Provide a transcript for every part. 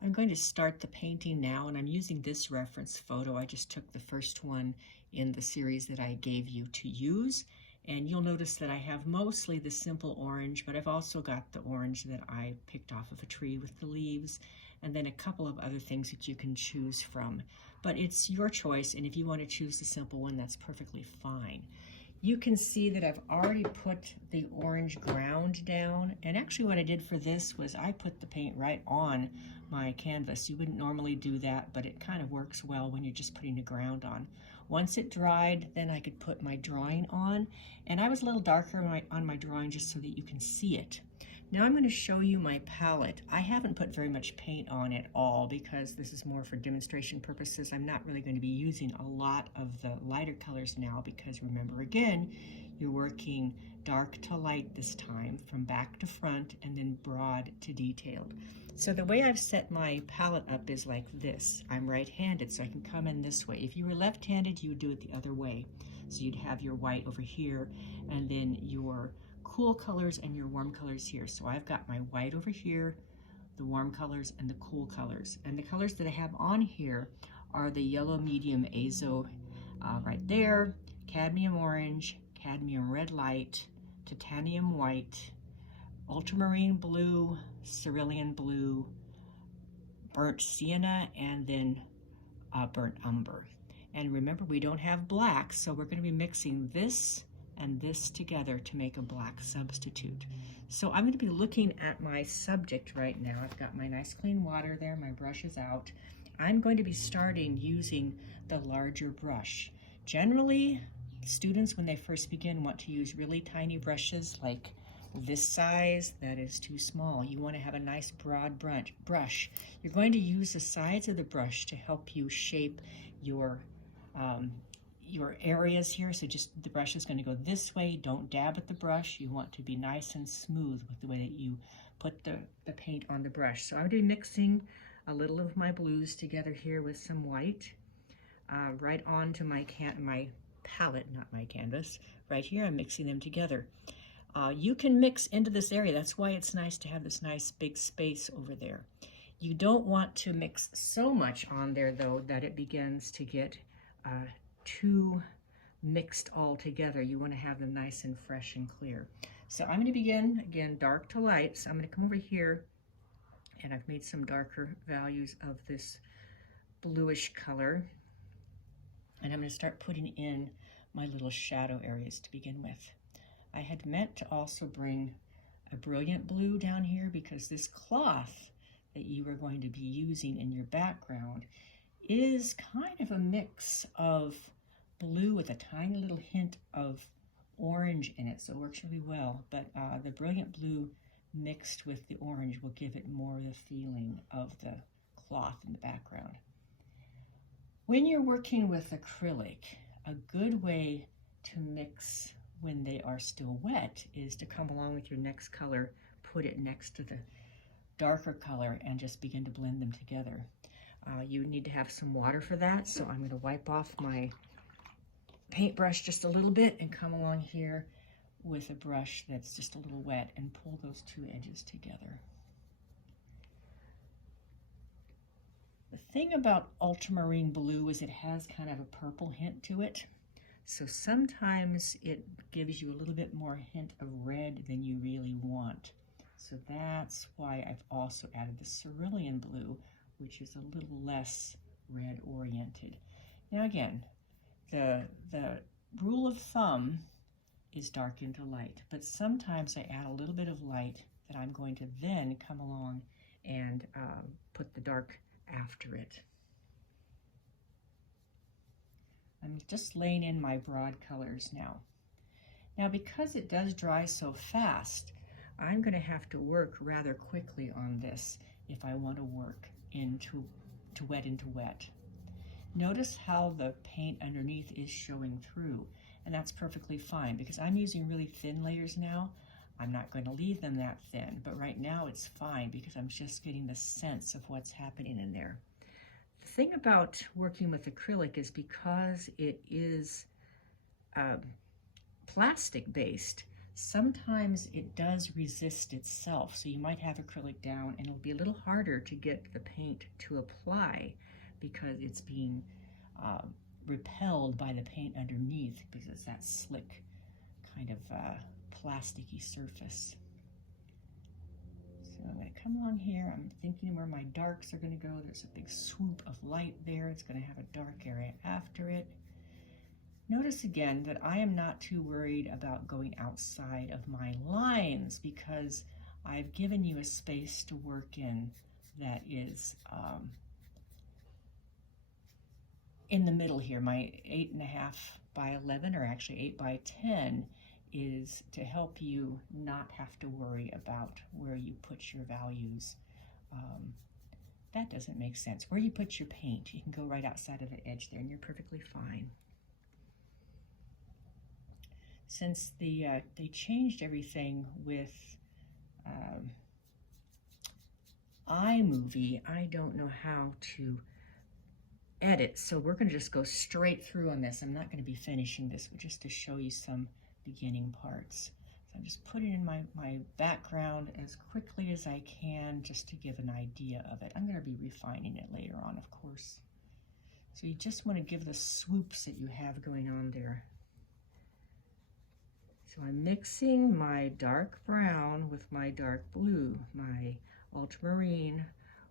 I'm going to start the painting now, and I'm using this reference photo. I just took the first one in the series that I gave you to use, and you'll notice that I have mostly the simple orange, but I've also got the orange that I picked off of a tree with the leaves, and then a couple of other things that you can choose from. But it's your choice, and if you want to choose the simple one, that's perfectly fine. You can see that I've already put the orange ground down, and actually what I did for this was I put the paint right on my canvas. You wouldn't normally do that, but it kind of works well when you're just putting the ground on. Once it dried, then I could put my drawing on, and I was a little darker on my drawing just so that you can see it. Now I'm going to show you my palette. I haven't put very much paint on at all because this is more for demonstration purposes. I'm not really going to be using a lot of the lighter colors now because remember again, you're working dark to light this time, from back to front and then broad to detailed. So the way I've set my palette up is like this. I'm right-handed, so I can come in this way. If you were left-handed, you would do it the other way. So you'd have your white over here and then your cool colors and your warm colors here. So I've got my white over here, the warm colors and the cool colors. And the colors that I have on here are the yellow medium azo right there, cadmium orange, cadmium red light, titanium white, ultramarine blue, cerulean blue, burnt sienna, and then burnt umber. And remember, we don't have black, so we're going to be mixing this and this together to make a black substitute. So I'm going to be looking at my subject right now. I've got my nice clean water there, my brush is out. I'm going to be starting using the larger brush. Generally, students when they first begin want to use really tiny brushes like this size. That is too small. You want to have a nice broad brush. You're going to use the sides of the brush to help you shape your areas here. So just the brush is going to go this way. Don't dab at the brush. You want to be nice and smooth with the way that you put the paint on the brush. So I'm going to be mixing a little of my blues together here with some white right onto my palette, not my canvas. Right here I'm mixing them together. You can mix into this area. That's why it's nice to have this nice big space over there. You don't want to mix so much on there though that it begins to get too mixed all together. You want to have them nice and fresh and clear. So I'm going to begin, again, dark to light. So I'm going to come over here, and I've made some darker values of this bluish color. And I'm going to start putting in my little shadow areas to begin with. I had meant to also bring a brilliant blue down here because this cloth that you are going to be using in your background is kind of a mix of blue with a tiny little hint of orange in it, so it works really well. But the brilliant blue mixed with the orange will give it more the feeling of the cloth in the background. When you're working with acrylic, a good way to mix when they are still wet is to come along with your next color, put it next to the darker color, and just begin to blend them together. You need to have some water for that, so I'm going to wipe off my paintbrush just a little bit and come along here with a brush that's just a little wet and pull those two edges together. The thing about ultramarine blue is it has kind of a purple hint to it. So sometimes it gives you a little bit more hint of red than you really want. So that's why I've also added the cerulean blue, which is a little less red oriented. Now again, the rule of thumb is dark into light, but sometimes I add a little bit of light that I'm going to then come along and put the dark after it. I'm just laying in my broad colors now. Now because it does dry so fast, I'm going to have to work rather quickly on this if I want to work into wet. Notice how the paint underneath is showing through, and that's perfectly fine because I'm using really thin layers now. I'm not going to leave them that thin, but right now it's fine because I'm just getting the sense of what's happening in there. The thing about working with acrylic is because it is plastic based, sometimes it does resist itself. So you might have acrylic down and it'll be a little harder to get the paint to apply because it's being repelled by the paint underneath because it's that slick kind of plasticky surface. So I'm going to come along here. I'm thinking where my darks are going to go. There's a big swoop of light there. It's going to have a dark area after it. Notice again that I am not too worried about going outside of my lines because I've given you a space to work in that is in the middle here. My 8.5 by 11, or actually 8 by 10, is to help you not have to worry about where you put your values. That doesn't make sense. Where you put your paint, you can go right outside of the edge there and you're perfectly fine. Since they changed everything with iMovie, I don't know how to edit, so we're going to just go straight through on this. I'm not going to be finishing this, but just to show you some beginning parts. So I'm just putting in my background as quickly as I can just to give an idea of it. I'm going to be refining it later on, of course. So you just want to give the swoops that you have going on there. So I'm mixing my dark brown with my dark blue, my ultramarine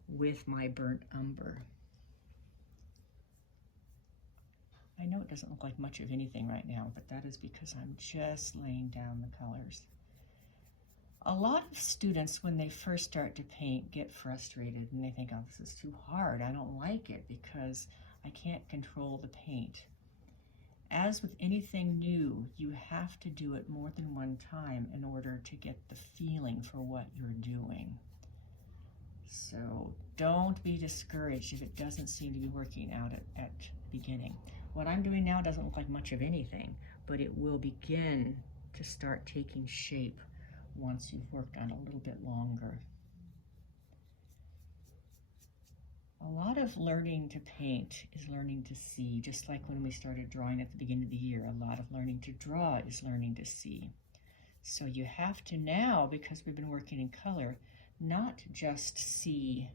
with my burnt umber. I know it doesn't look like much of anything right now, but that is because I'm just laying down the colors. A lot of students, when they first start to paint, get frustrated and they think, oh, this is too hard. I don't like it because I can't control the paint. As with anything new, you have to do it more than one time in order to get the feeling for what you're doing. So don't be discouraged if it doesn't seem to be working out at the beginning. What I'm doing now doesn't look like much of anything, but it will begin to start taking shape once you've worked on it a little bit longer. A lot of learning to paint is learning to see, just like when we started drawing at the beginning of the year. A lot of learning to draw is learning to see. So you have to now, because we've been working in color, not just see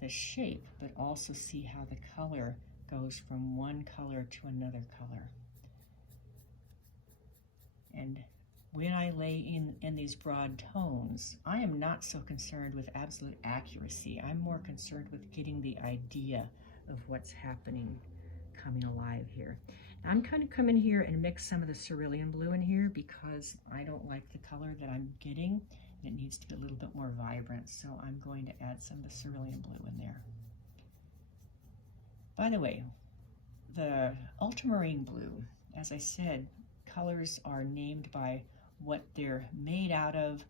the shape, but also see how the color goes from one color to another color. And when I lay in these broad tones, I am not so concerned with absolute accuracy. I'm more concerned with getting the idea of what's happening, coming alive here. Now I'm kind of coming here and mix some of the cerulean blue in here because I don't like the color that I'm getting. It needs to be a little bit more vibrant, so I'm going to add some of the cerulean blue in there. By the way, the ultramarine blue, as I said, colors are named by what they're made out of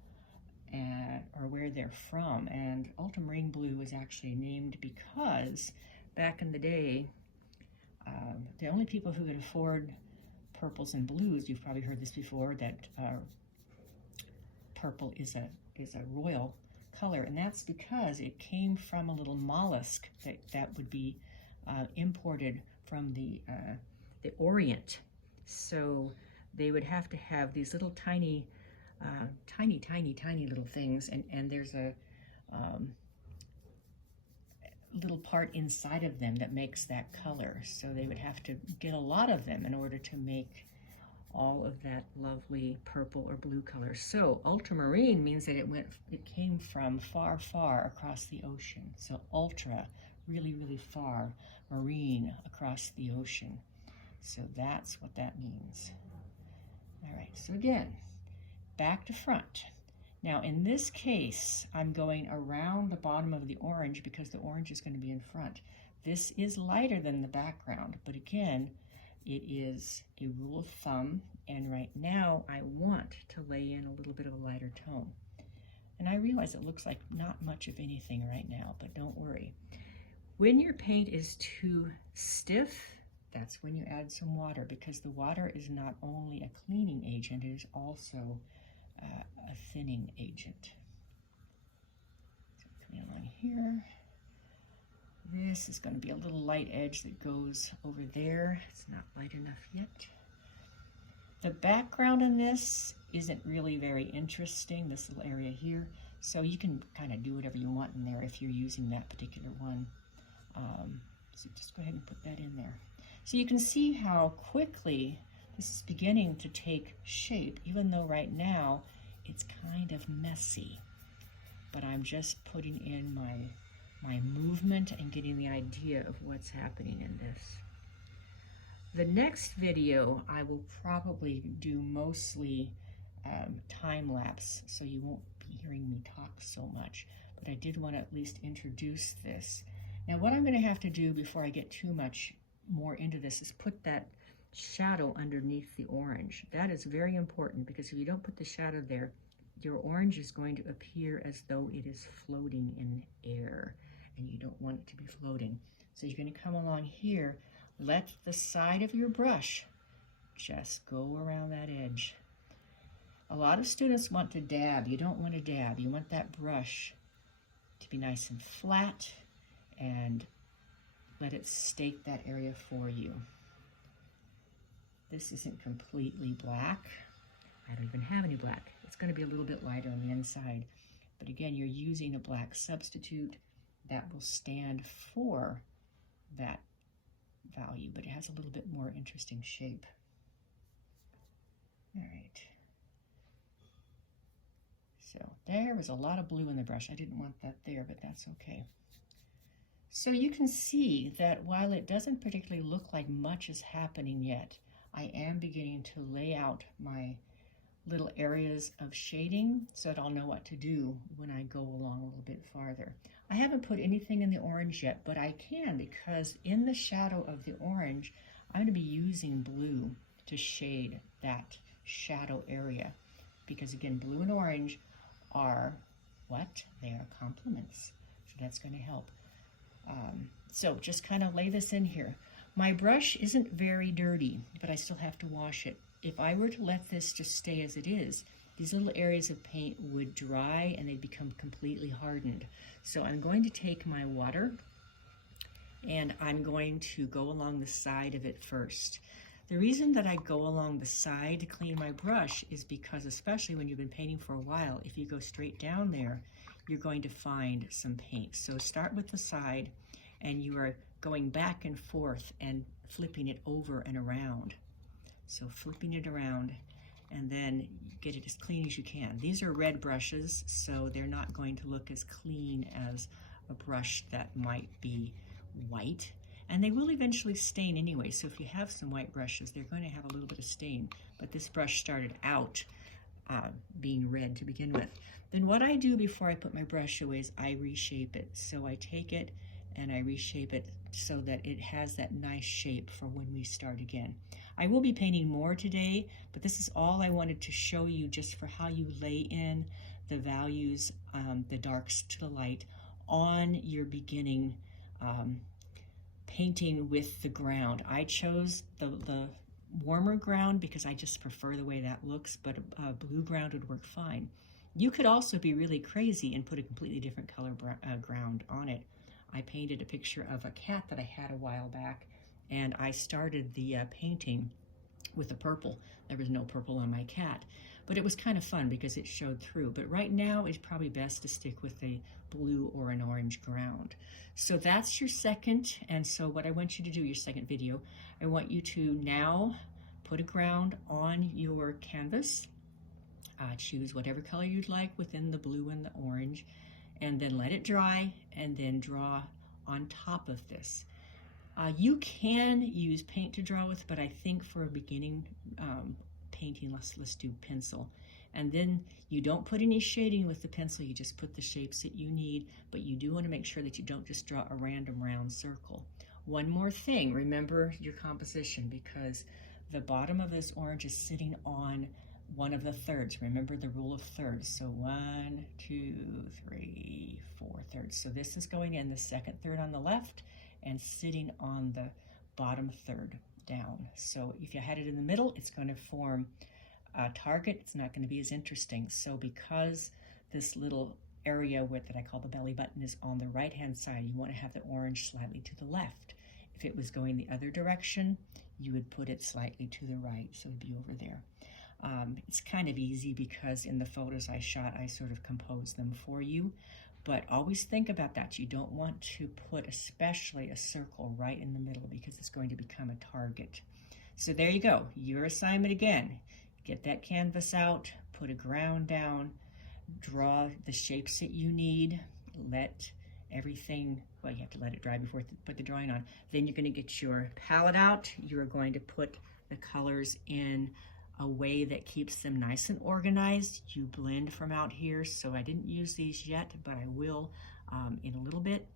or where they're from. And ultramarine blue was actually named because back in the day, the only people who could afford purples and blues, you've probably heard this before, that purple is a royal color, and that's because it came from a little mollusk that would be imported from the Orient. So they would have to have these little tiny little things, and there's a little part inside of them that makes that color. So they would have to get a lot of them in order to make all of that lovely purple or blue color. So ultramarine means that it came from far, far across the ocean. So ultra, really, really far, marine, across the ocean. So that's what that means. All right, so again, back to front. Now in this case, I'm going around the bottom of the orange because the orange is going to be in front. This is lighter than the background, but again, it is a rule of thumb, and right now I want to lay in a little bit of a lighter tone. And I realize it looks like not much of anything right now, but don't worry. When your paint is too stiff, that's when you add some water, because the water is not only a cleaning agent, it is also a thinning agent. So coming along here. This is going to be a little light edge that goes over there. It's not light enough yet. The background in this isn't really very interesting, this little area here, so you can kind of do whatever you want in there if you're using that particular one. So just go ahead and put that in there. So you can see how quickly this is beginning to take shape, even though right now it's kind of messy. But I'm just putting in my movement and getting the idea of what's happening in this. The next video I will probably do mostly time-lapse, so you won't be hearing me talk so much, but I did want to at least introduce this. Now what I'm going to have to do before I get too much more into this is put that shadow underneath the orange. That is very important, because if you don't put the shadow there, your orange is going to appear as though it is floating in air, and you don't want it to be floating. So you're going to come along here, let the side of your brush just go around that edge. A lot of students want to dab. You don't want to dab. You want that brush to be nice and flat and let it stake that area for you. This isn't completely black. I don't even have any black. It's going to be a little bit lighter on the inside. But again, you're using a black substitute that will stand for that value, but it has a little bit more interesting shape. All right. So there was a lot of blue in the brush. I didn't want that there, but that's okay. So you can see that while it doesn't particularly look like much is happening yet, I am beginning to lay out my little areas of shading so that I'll know what to do when I go along a little bit farther. I haven't put anything in the orange yet, but I can, because in the shadow of the orange, I'm going to be using blue to shade that shadow area. Because again, blue and orange are what? They are complements. So that's going to help. So just kind of lay this in here. My brush isn't very dirty, but I still have to wash it. If I were to let this just stay as it is, these little areas of paint would dry and they'd become completely hardened. So I'm going to take my water and I'm going to go along the side of it first. The reason that I go along the side to clean my brush is because, especially when you've been painting for a while, if you go straight down there, you're going to find some paint. So start with the side, and you are going back and forth and flipping it over and around. So flipping it around, and then get it as clean as you can. These are red brushes, so they're not going to look as clean as a brush that might be white. And they will eventually stain anyway, so if you have some white brushes, they're going to have a little bit of stain. But this brush started out being red to begin with. Then what I do before I put my brush away is I reshape it. So I take it and I reshape it so that it has that nice shape for when we start again. I will be painting more today, but this is all I wanted to show you, just for how you lay in the values, the darks to the light, on your beginning painting with the ground. I chose the warmer ground because I just prefer the way that looks, but a blue ground would work fine. You could also be really crazy and put a completely different color ground on it. I painted a picture of a cat that I had a while back, and I started the painting with the purple. There was no purple on my cat, but it was kind of fun because it showed through. But right now it's probably best to stick with a blue or an orange ground. So that's your second, and so what I want you to do, your second video, I want you to now put a ground on your canvas. Choose whatever color you'd like within the blue and the orange, and then let it dry, and then draw on top of this. You can use paint to draw with, but I think for a beginning painting, let's do pencil. And then you don't put any shading with the pencil, you just put the shapes that you need, but you do want to make sure that you don't just draw a random round circle. One more thing, remember your composition, because the bottom of this orange is sitting on one of the thirds. Remember the rule of thirds. So 1, 2, 3, 4 thirds. So this is going in the second third on the left and sitting on the bottom third down. So if you had it in the middle, it's going to form a target. It's not going to be as interesting. So because this little area that I call the belly button is on the right hand side, you want to have the orange slightly to the left. If it was going the other direction, you would put it slightly to the right, so it would be over there. It's kind of easy because in the photos I shot, I sort of composed them for you. But always think about that. You don't want to put especially a circle right in the middle because it's going to become a target. So there you go, your assignment again. Get that canvas out, put a ground down, draw the shapes that you need, let everything, well, you have to let it dry before you put the drawing on. Then you're going to get your palette out. You're going to put the colors in a way that keeps them nice and organized. You blend from out here, so I didn't use these yet, but I will in a little bit.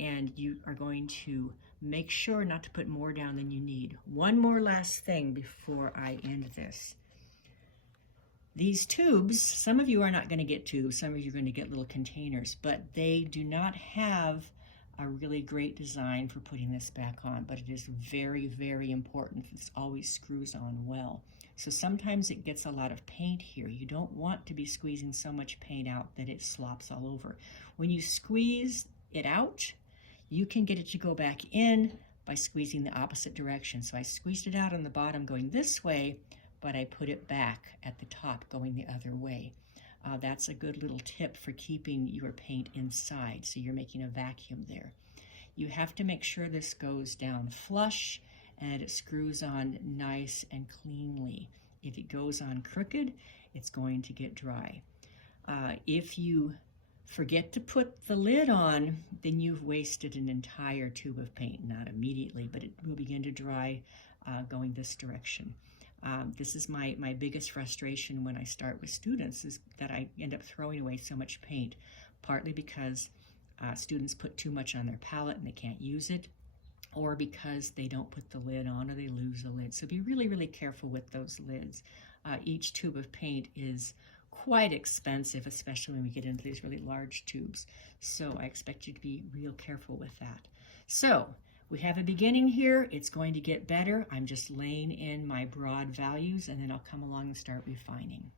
And you are going to make sure not to put more down than you need. One more last thing before I end this. These tubes, some of you are not going to get tubes, some of you are going to get little containers, but they do not have a really great design for putting this back on, but it is very, very important. This always screws on well. So sometimes it gets a lot of paint here. You don't want to be squeezing so much paint out that it slops all over. When you squeeze it out, you can get it to go back in by squeezing the opposite direction. So I squeezed it out on the bottom going this way, but I put it back at the top going the other way. That's a good little tip for keeping your paint inside, so you're making a vacuum there. You have to make sure this goes down flush and it screws on nice and cleanly. If it goes on crooked, it's going to get dry. If you forget to put the lid on, then you've wasted an entire tube of paint. Not immediately, but it will begin to dry going this direction. This is my biggest frustration when I start with students, is that I end up throwing away so much paint, partly because students put too much on their palette and they can't use it, or because they don't put the lid on or they lose the lid. So be really, really careful with those lids. Each tube of paint is quite expensive, especially when we get into these really large tubes. So I expect you to be real careful with that. So we have a beginning here. It's going to get better. I'm just laying in my broad values, and then I'll come along and start refining.